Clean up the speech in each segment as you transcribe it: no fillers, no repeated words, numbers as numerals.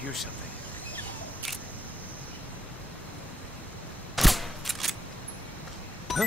hear something. Huh?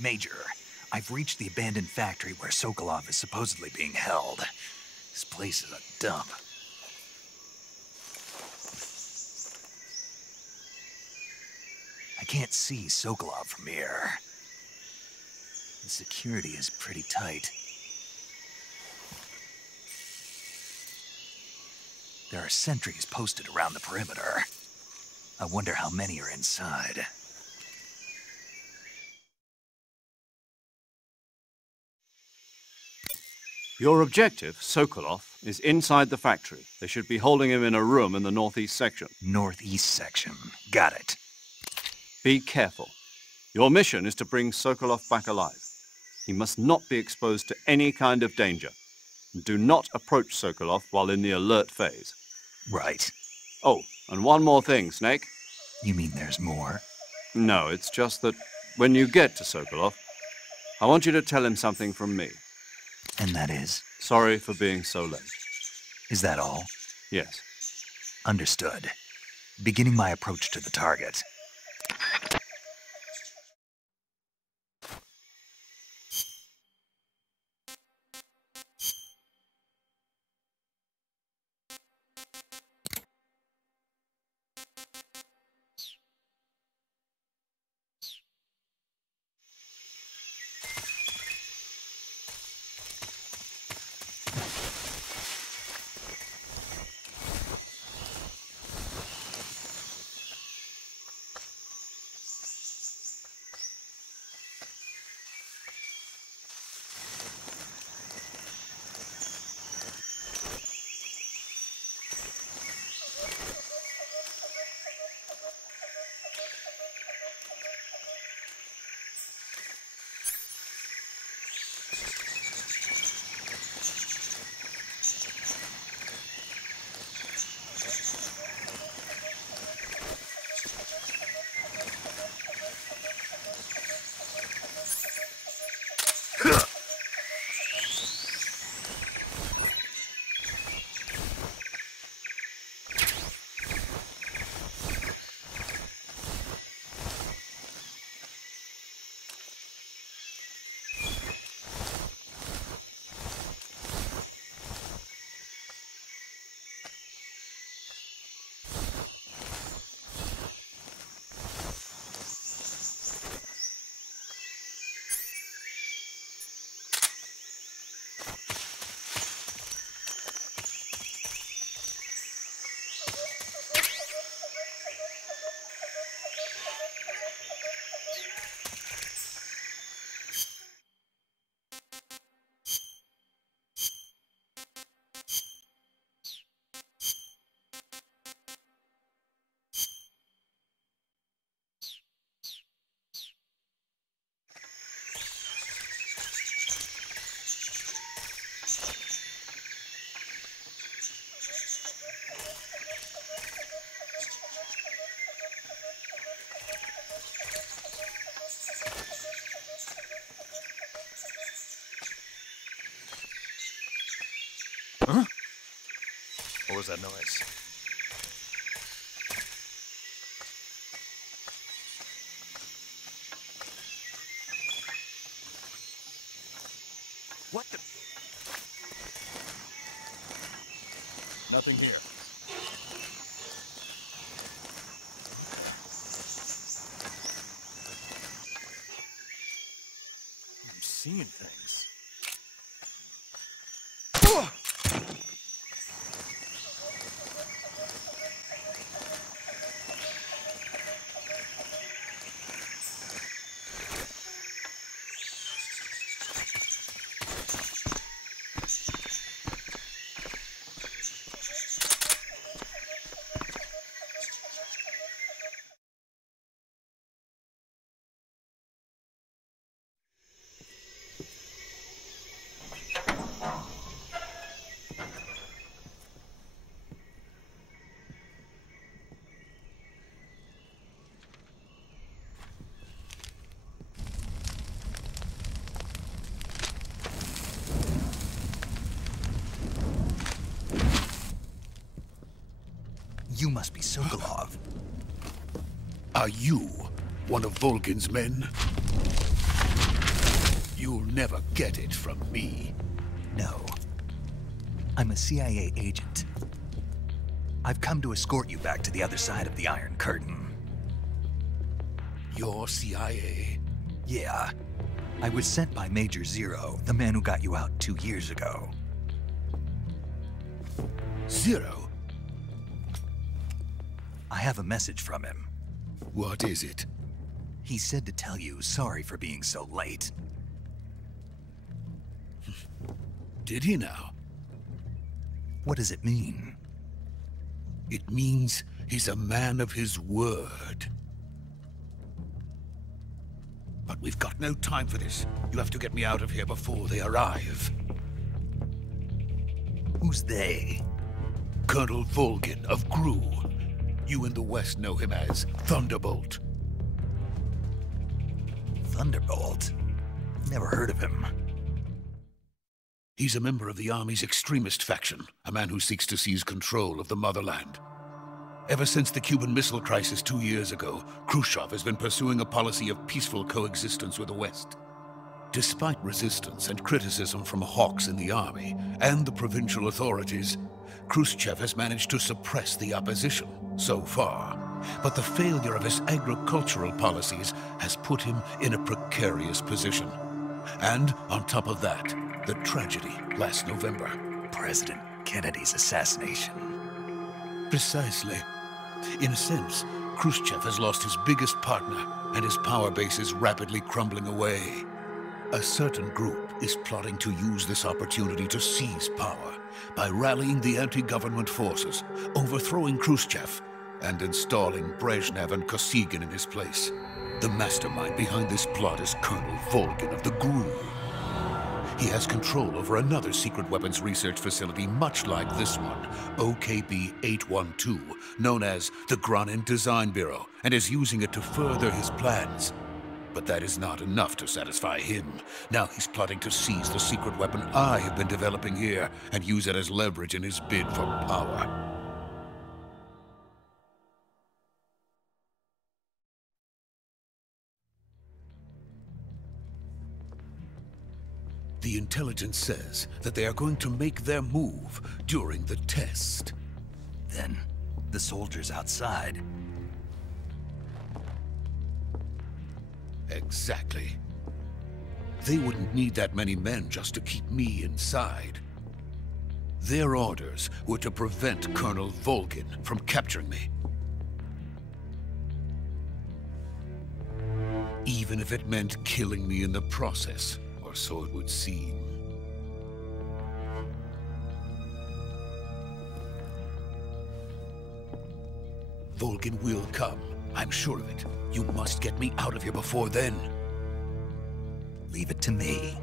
Major, I've reached the abandoned factory where Sokolov is supposedly being held. This place is a dump. I can't see Sokolov from here. The security is pretty tight. There are sentries posted around the perimeter. I wonder how many are inside. Your objective, Sokolov, is inside the factory. They should be holding him in a room in the northeast section. Northeast section. Got it. Be careful. Your mission is to bring Sokolov back alive. He must not be exposed to any kind of danger. Do not approach Sokolov while in the alert phase. Right. Oh, and one more thing, Snake. You mean there's more? No, it's just that when you get to Sokolov, I want you to tell him something from me. And that is? Sorry for being so late. Is that all? Yes. Understood. Beginning my approach to the target. was that noise? What the? Nothing here. I'm seeing things. You must be Sokolov. Are you one of Volgin's men? You'll never get it from me. No. I'm a CIA agent. I've come to escort you back to the other side of the Iron Curtain. You're CIA? Yeah. I was sent by Major Zero, the man who got you out 2 years ago. Zero? I have a message from him. What is it? He said to tell you sorry for being so late. Did he now? What does it mean? It means he's a man of his word. But we've got no time for this. You have to get me out of here before they arrive. Who's they? Colonel Volgin of GRU. You in the West know him as Thunderbolt. Thunderbolt? Never heard of him. He's a member of the Army's extremist faction, a man who seeks to seize control of the motherland. Ever since the Cuban Missile Crisis 2 years ago, Khrushchev has been pursuing a policy of peaceful coexistence with the West. Despite resistance and criticism from hawks in the army and the provincial authorities, Khrushchev has managed to suppress the opposition so far. But the failure of his agricultural policies has put him in a precarious position. And on top of that, the tragedy last November. President Kennedy's assassination. Precisely. In a sense, Khrushchev has lost his biggest partner, and his power base is rapidly crumbling away. A certain group is plotting to use this opportunity to seize power by rallying the anti-government forces, overthrowing Khrushchev, and installing Brezhnev and Kosygin in his place. The mastermind behind this plot is Colonel Volgin of the GRU. He has control over another secret weapons research facility much like this one, OKB-812, known as the Granin Design Bureau, and is using it to further his plans. But that is not enough to satisfy him. Now he's plotting to seize the secret weapon I have been developing here and use it as leverage in his bid for power. The intelligence says that they are going to make their move during the test. Then, the soldiers outside. Exactly. They wouldn't need that many men just to keep me inside. Their orders were to prevent Colonel Volgin from capturing me. Even if it meant killing me in the process, or so it would seem. Volgin will come. I'm sure of it. You must get me out of here before then. Leave it to me.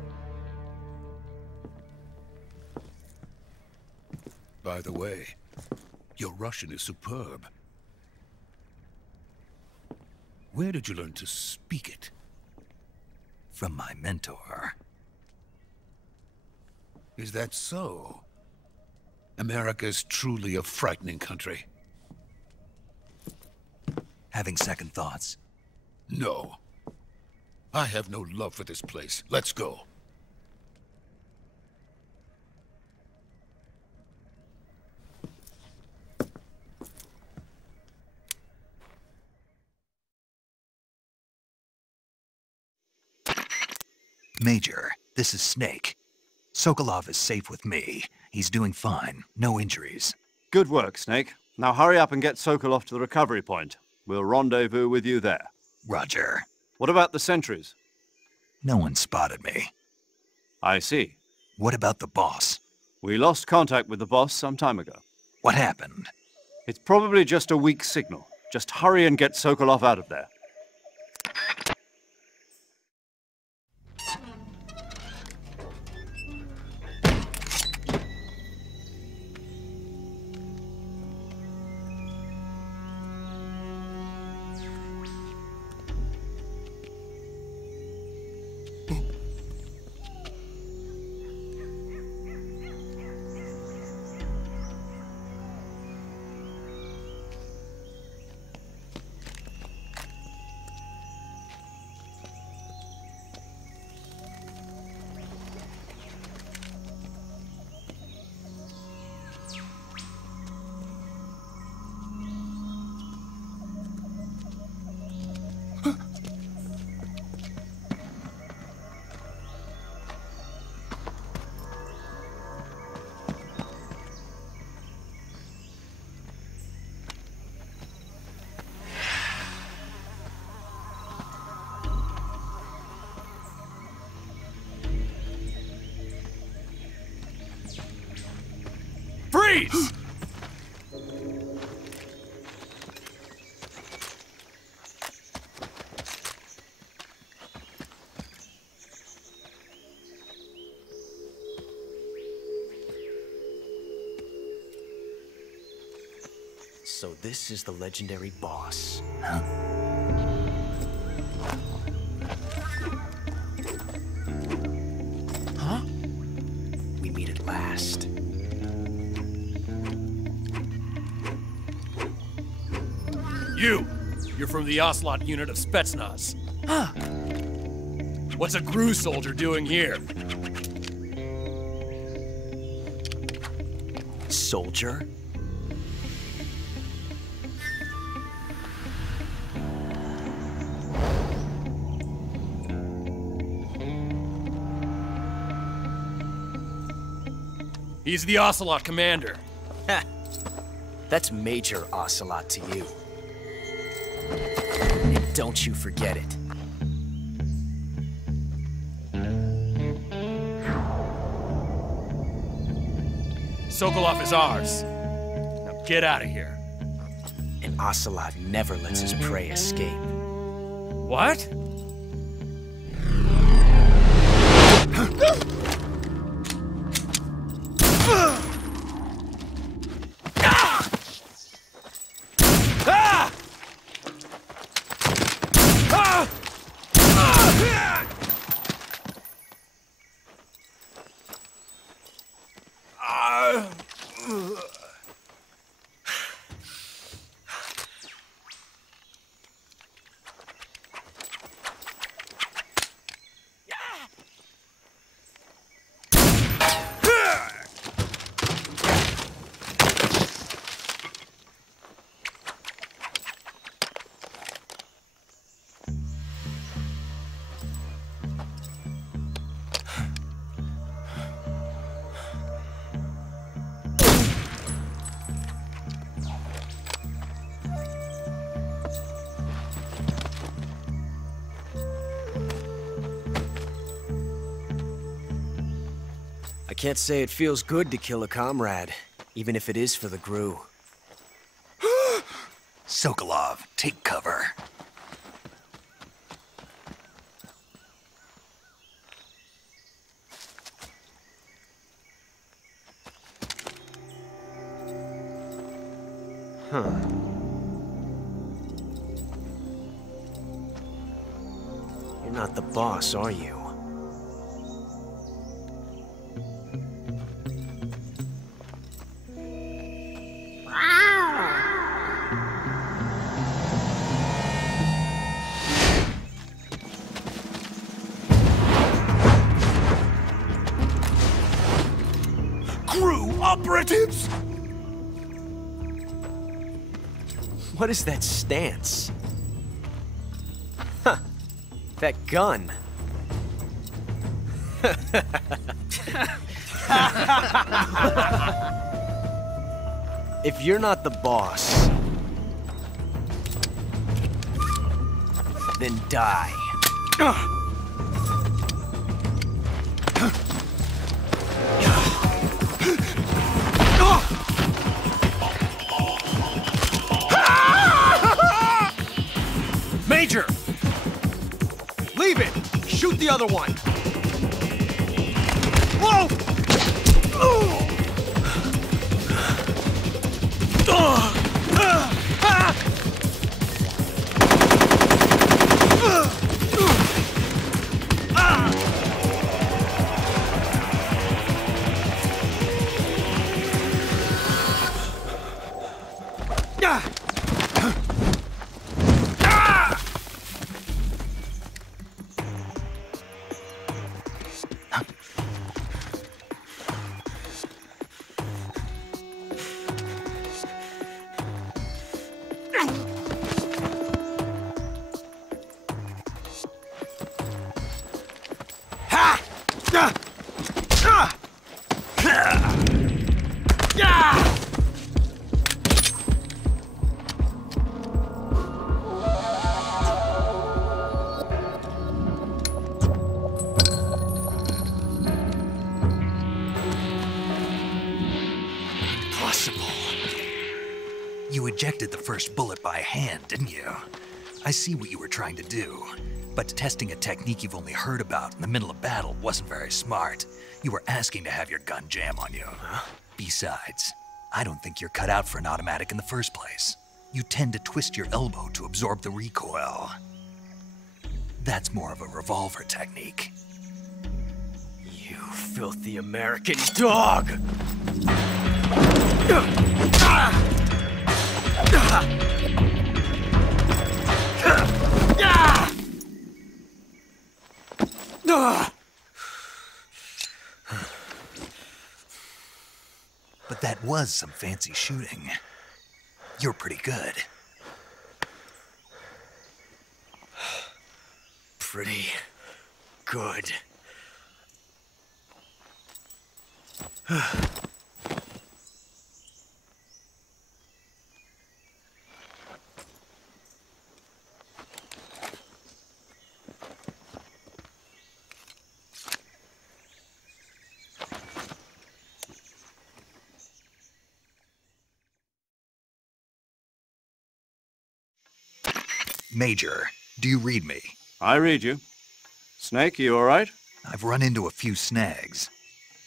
By the way, your Russian is superb. Where did you learn to speak it? From my mentor. Is that so? America's truly a frightening country. Having second thoughts? No. I have no love for this place. Let's go. Major, this is Snake. Sokolov is safe with me. He's doing fine. No injuries. Good work, Snake. Now hurry up and get Sokolov to the recovery point. We'll rendezvous with you there. Roger. What about the sentries? No one spotted me. I see. What about the boss? We lost contact with the boss some time ago. What happened? It's probably just a weak signal. Just hurry and get Sokolov out of there. Freeze! So this is the legendary boss. Huh? Huh? We meet at last. You're from the Ocelot unit of Spetsnaz. Huh. What's a GRU soldier doing here? Soldier? He's the Ocelot commander. Ha! That's Major Ocelot to you. And don't you forget it. Sokolov is ours. Now get out of here. And Ocelot never lets his prey escape. What? I can't say it feels good to kill a comrade, even if it is for the GRU. Sokolov, take cover. Huh. You're not the boss, are you? operatives! What is that stance? Huh. That gun. If you're not the boss, then die. Major! Leave it! Shoot the other one! Whoa! You ejected the first bullet by hand, didn't you? I see what you were trying to do. But testing a technique you've only heard about in the middle of battle wasn't very smart. You were asking to have your gun jam on you. Huh? Besides, I don't think you're cut out for an automatic in the first place. You tend to twist your elbow to absorb the recoil. That's more of a revolver technique. You filthy American dog! But that was some fancy shooting. You're pretty good. Pretty good. Major, do you read me? I read you. Snake, you all right? I've run into a few snags.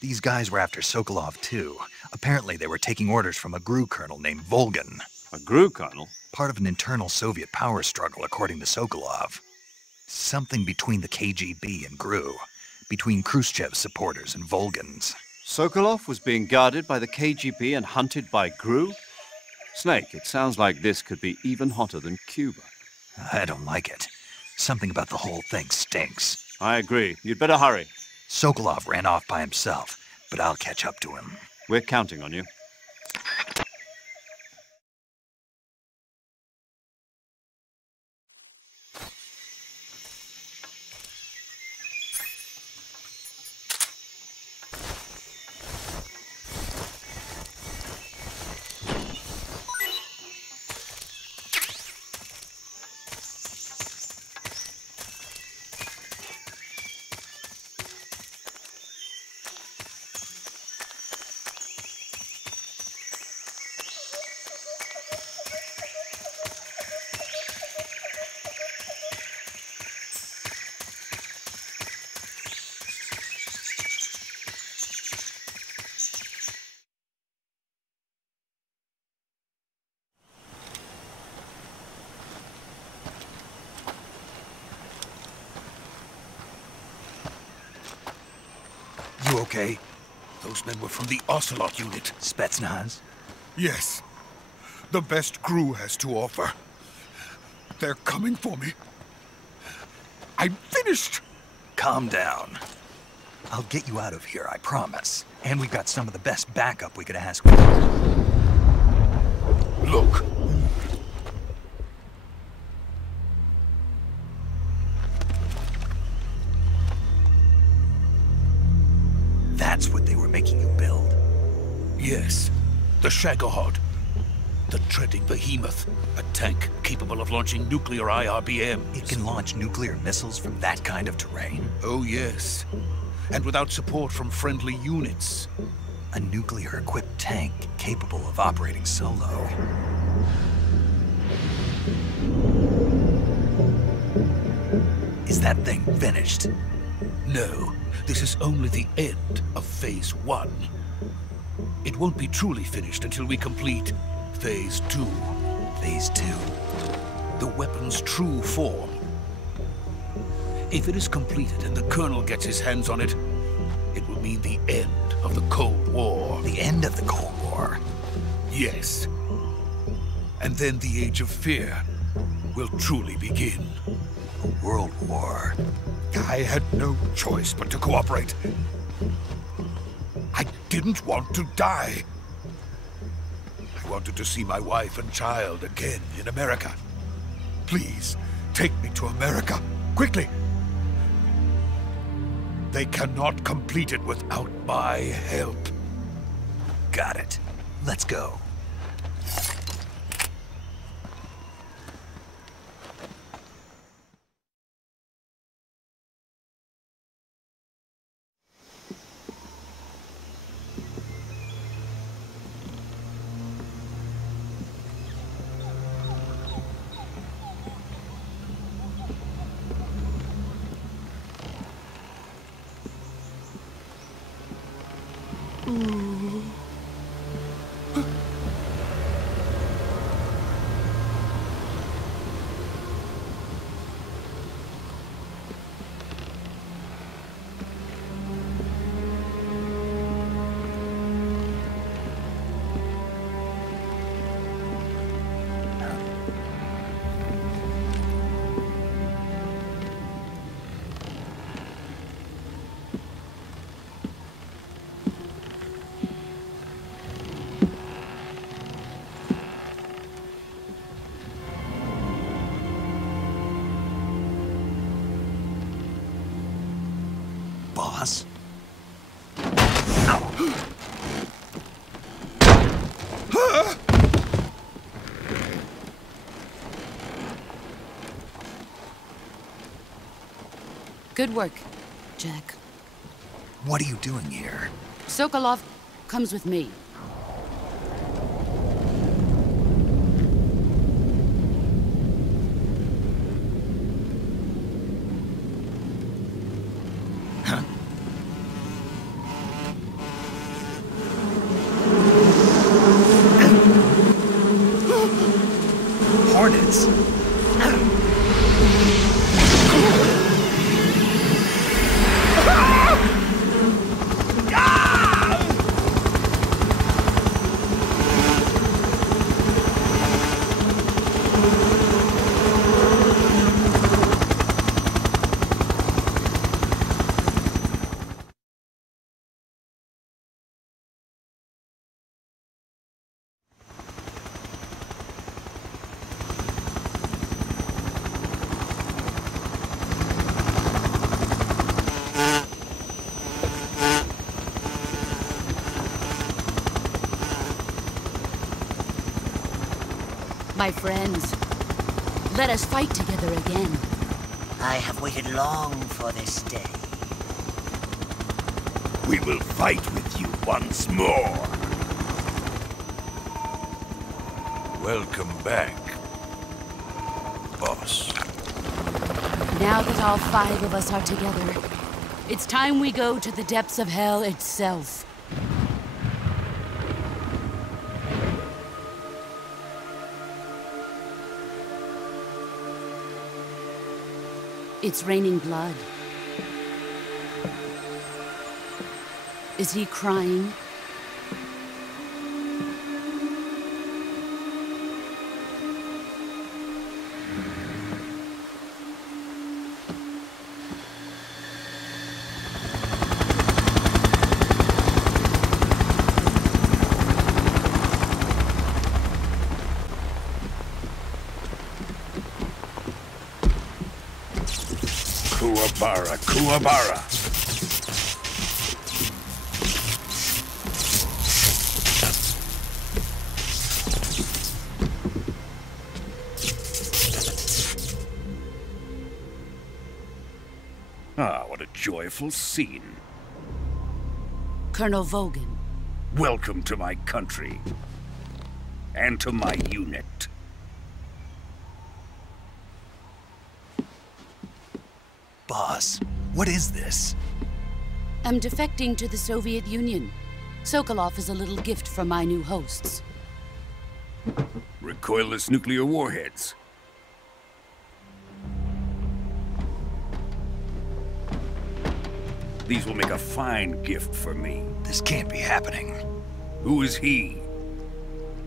These guys were after Sokolov, too. Apparently they were taking orders from a GRU colonel named Volgan. A GRU colonel? Part of an internal Soviet power struggle, according to Sokolov. Something between the KGB and GRU. Between Khrushchev's supporters and Volgan's. Sokolov was being guarded by the KGB and hunted by GRU? Snake, it sounds like this could be even hotter than Cuba. I don't like it. Something about the whole thing stinks. I agree. You'd better hurry. Sokolov ran off by himself, but I'll catch up to him. We're counting on you. You okay? Those men were from the Ocelot Unit. Spetsnaz? Yes. The best GRU has to offer. They're coming for me. I'm finished! Calm down. I'll get you out of here, I promise. And we've got some of the best backup we could ask for. Look. That's what they were making you build? Yes. The Shagohod. The treading behemoth. A tank capable of launching nuclear IRBMs. It can launch nuclear missiles from that kind of terrain? Oh, yes. And without support from friendly units. A nuclear-equipped tank capable of operating solo. Is that thing finished? No. This is only the end of Phase 1. It won't be truly finished until we complete Phase 2. Phase 2? The weapon's true form. If it is completed and the Colonel gets his hands on it, it will mean the end of the Cold War. The end of the Cold War? Yes. And then the Age of Fear will truly begin. A world war? I had no choice but to cooperate. I didn't want to die. I wanted to see my wife and child again in America. Please, take me to America, quickly. They cannot complete it without my help. Got it. Let's go. Boss? Good work, Jack. What are you doing here? Sokolov comes with me. Hornets? My friends, let us fight together again. I have waited long for this day. We will fight with you once more. Welcome back, boss. Now that all 5 of us are together, it's time we go to the depths of hell itself. It's raining blood. Is he crying? Kuwabara, Kuwabara. Ah, what a joyful scene. Colonel Vogan. Welcome to my country. And to my unit. Boss, what is this? I'm defecting to the Soviet Union. Sokolov is a little gift from my new hosts. Recoilless nuclear warheads. These will make a fine gift for me. This can't be happening. Who is he?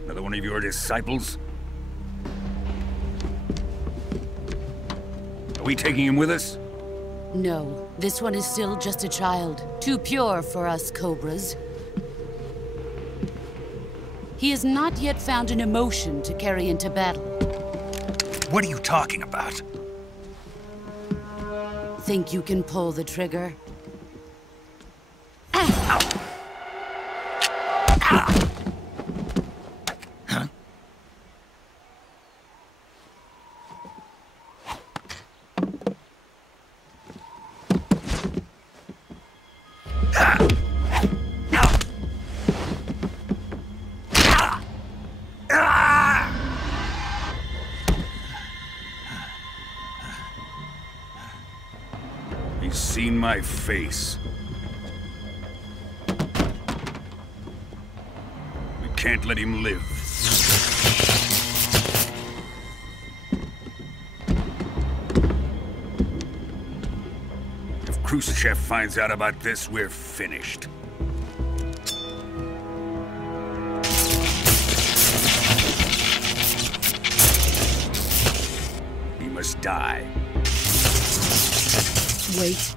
Another one of your disciples? Are we taking him with us? No, this one is still just a child. Too pure for us Cobras. He has not yet found an emotion to carry into battle. What are you talking about? Think you can pull the trigger? He's seen my face. We can't let him live. If Khrushchev finds out about this, we're finished. He must die. Wait.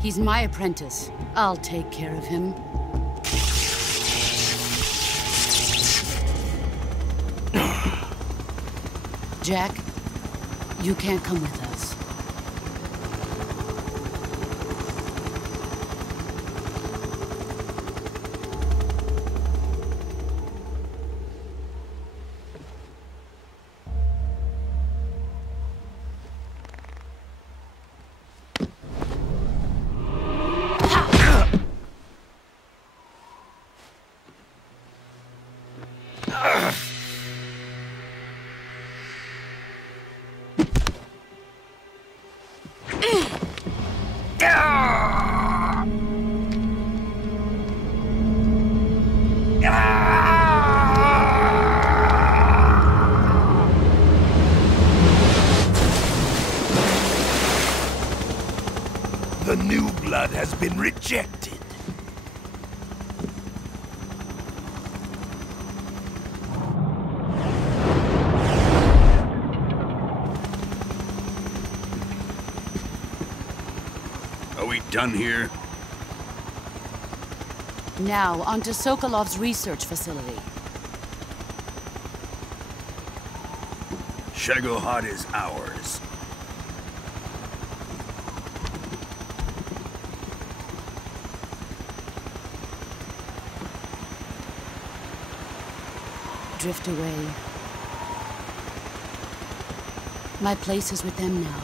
He's my apprentice. I'll take care of him. Jack, you can't come with us. The new blood has been rejected. Are we done here? Now, onto Sokolov's research facility. Shagohod is ours. Drift away. My place is with them now.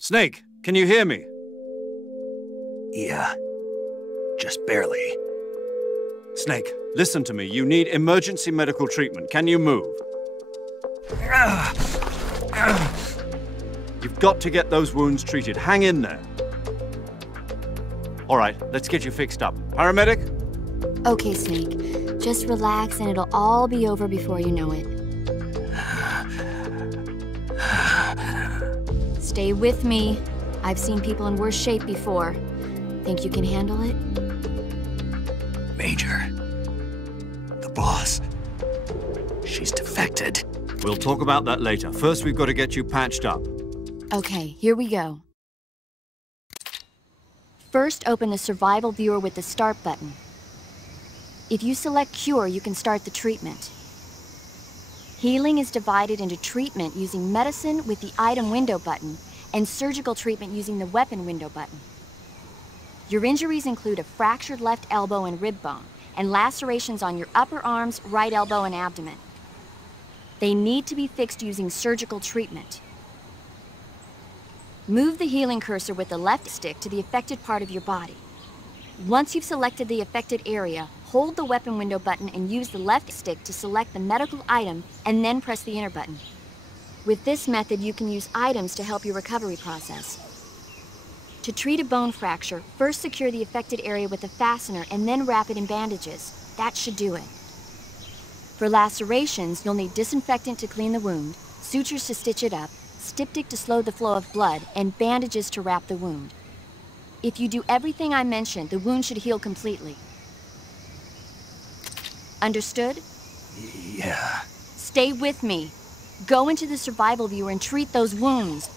Snake, can you hear me? Yeah, just barely. Snake, listen to me. You need emergency medical treatment. Can you move? You've got to get those wounds treated. Hang in there. All right, let's get you fixed up. Paramedic? Okay, Snake. Just relax and it'll all be over before you know it. Stay with me. I've seen people in worse shape before. Think you can handle it? Major, the boss, she's defected. We'll talk about that later. First, we've got to get you patched up. Okay, here we go. First, open the survival viewer with the start button. If you select cure, you can start the treatment. Healing is divided into treatment using medicine with the item window button and surgical treatment using the weapon window button. Your injuries include a fractured left elbow and rib bone, and lacerations on your upper arms, right elbow, and abdomen. They need to be fixed using surgical treatment. Move the healing cursor with the left stick to the affected part of your body. Once you've selected the affected area, hold the weapon window button and use the left stick to select the medical item, and then press the enter button. With this method, you can use items to help your recovery process. To treat a bone fracture, first secure the affected area with a fastener and then wrap it in bandages. That should do it. For lacerations, you'll need disinfectant to clean the wound, sutures to stitch it up, styptic to slow the flow of blood, and bandages to wrap the wound. If you do everything I mentioned, the wound should heal completely. Understood? Yeah. Stay with me. Go into the survival viewer and treat those wounds.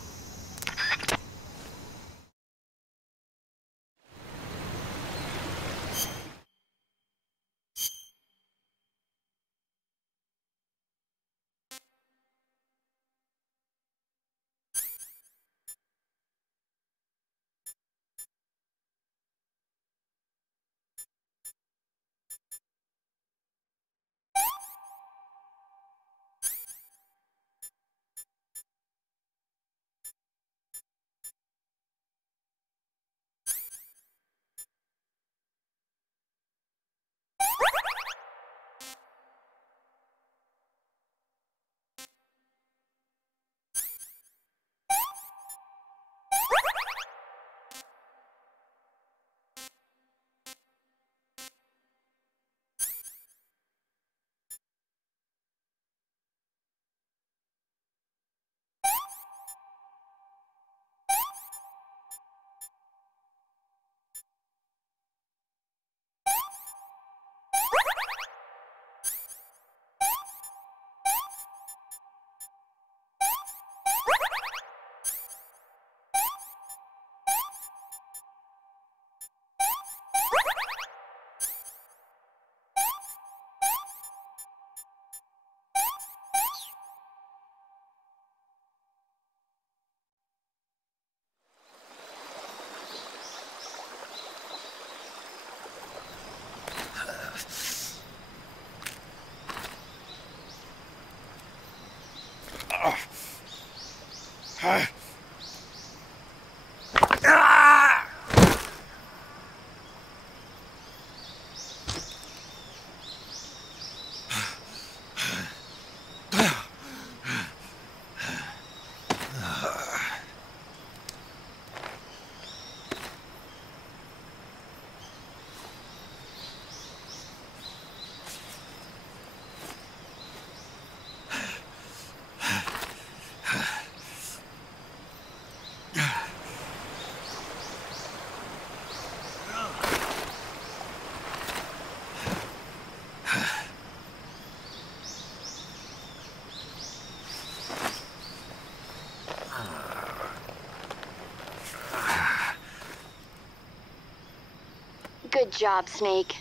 Good job, Snake.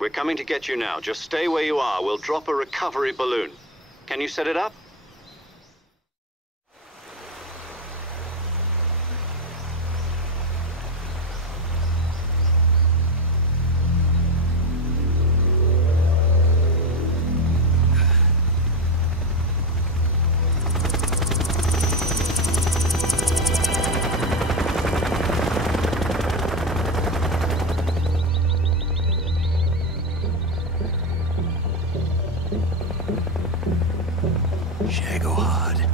We're coming to get you now. Just stay where you are. We'll drop a recovery balloon. Can you set it up? Shagohod.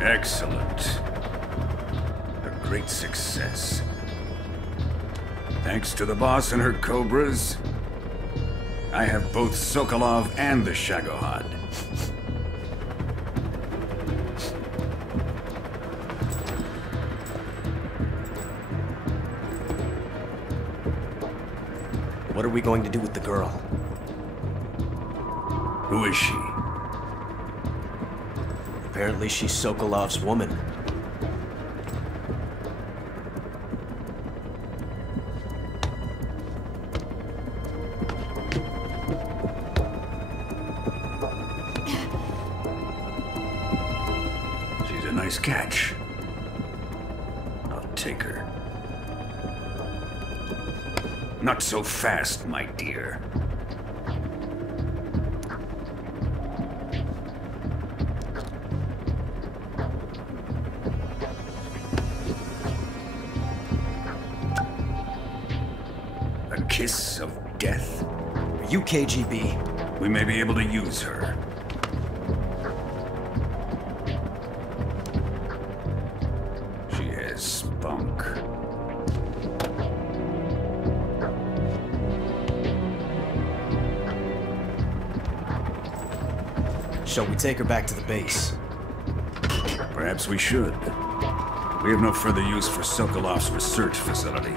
Excellent. A great success. Thanks to the boss and her Cobras, I have both Sokolov and the Shagohod. What are we going to do with the girl? Who is she? Apparently she's Sokolov's woman. She's a nice catch. I'll take her. Not so fast, my dear. A kiss of death? Are you KGB? We may be able to use her. She has spunk. Shall we take her back to the base? Perhaps we should. We have no further use for Sokolov's research facility.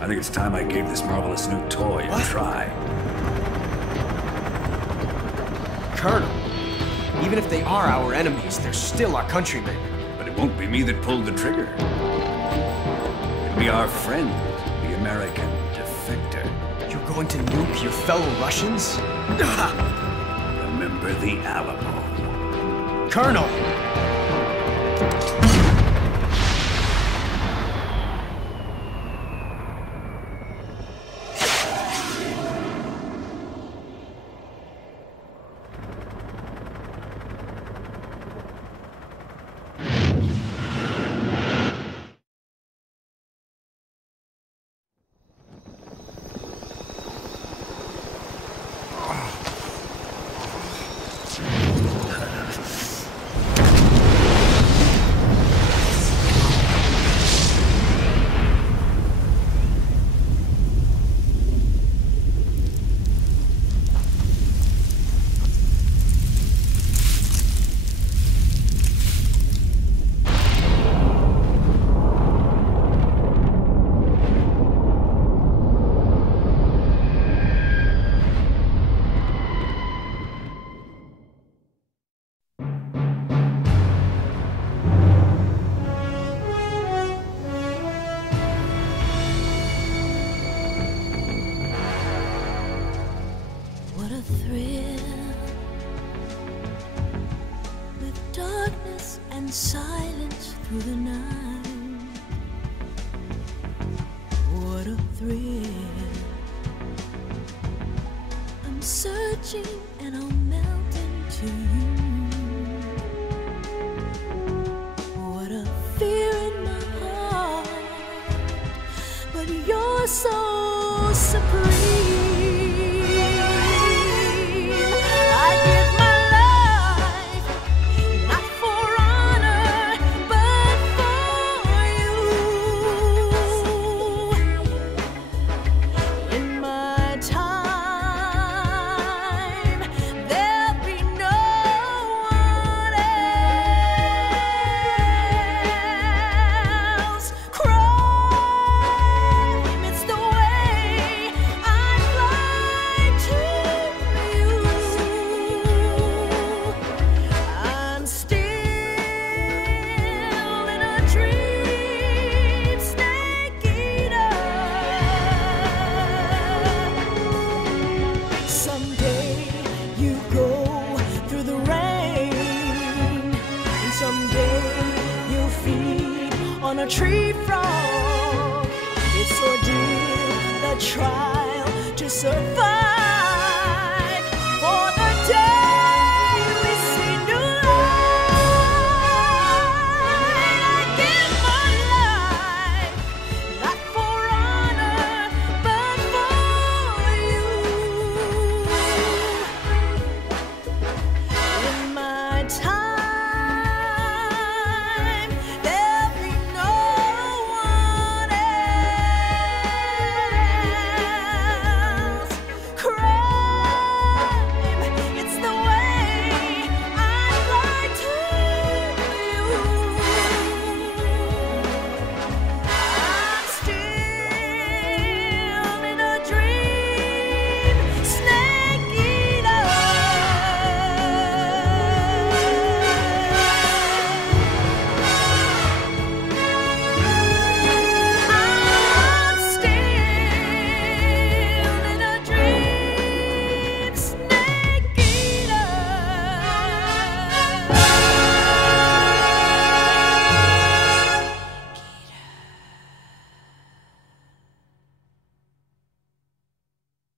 I think it's time I gave this marvelous new toy a try. Colonel, even if they are our enemies, they're still our countrymen. But it won't be me that pulled the trigger. It'll be our friend, the American defector. You're going to nuke your fellow Russians? Remember the Alamo. Colonel! What a thrill, with darkness and silence through the night. What a thrill, I'm searching and I'll melt into you. What a fear in my heart, but you're so supreme. I give my life, not for honor, but for you. In my time, there'll be no one else. Crime, it's the way I fly to you. I'm still in a dream, snake eater. Someday you go through the rain, and someday you'll feed on a tree frog. It's ordeal, the trial to survive.